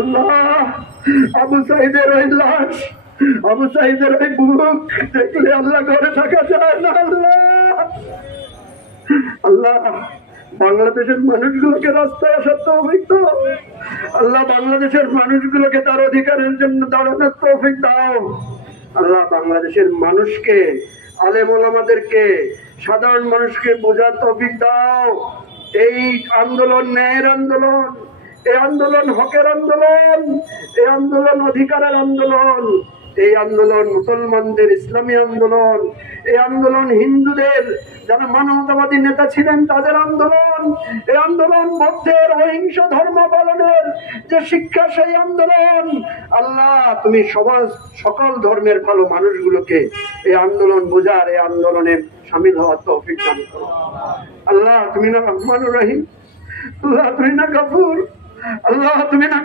আল্লাহ, আবু সাইদের ওই লাশ, আবু সাইদের ওই বুক দেখলে আল্লাহ ঘরে থাকা যায় না। আল্লাহ, আল্লাহ, বাংলাদেশের মানুষগুলোকে রাস্তায় আসার তৌফিক দাও। আল্লাহ, বাংলাদেশের মানুষগুলোকে তার অধিকারের জন্য দাঁড়ানোর তৌফিক দাও। আল্লাহ, বাংলাদেশের মানুষকে, আলেম ওলামাদেরকে, সাধারণ মানুষকে বোঝার তৌফিক দাও। এই আন্দোলন ন্যায়ের আন্দোলন, এই আন্দোলন হকের আন্দোলন, এই আন্দোলন অধিকারের আন্দোলন, এই আন্দোলন মুসলমানদের ইসলামী আন্দোলন, এই আন্দোলন হিন্দুদের যারা মানবতাবাদী নেতা ছিলেন তাদের আন্দোলন, এই আন্দোলন বৌদ্ধের অহিংস ধর্ম পালনের যে শিক্ষা, সেই আন্দোলন। আল্লাহ, তুমি সকল ধর্মের ভালো মানুষগুলোকে এই আন্দোলন বোঝার, এই আন্দোলনে সামিল হওয়ার তৌফিক দান করো। আল্লাহ, তুমি না রহমানুর রহিম, আল্লাহ তুমি না গফুর, আল্লাহ তুমি না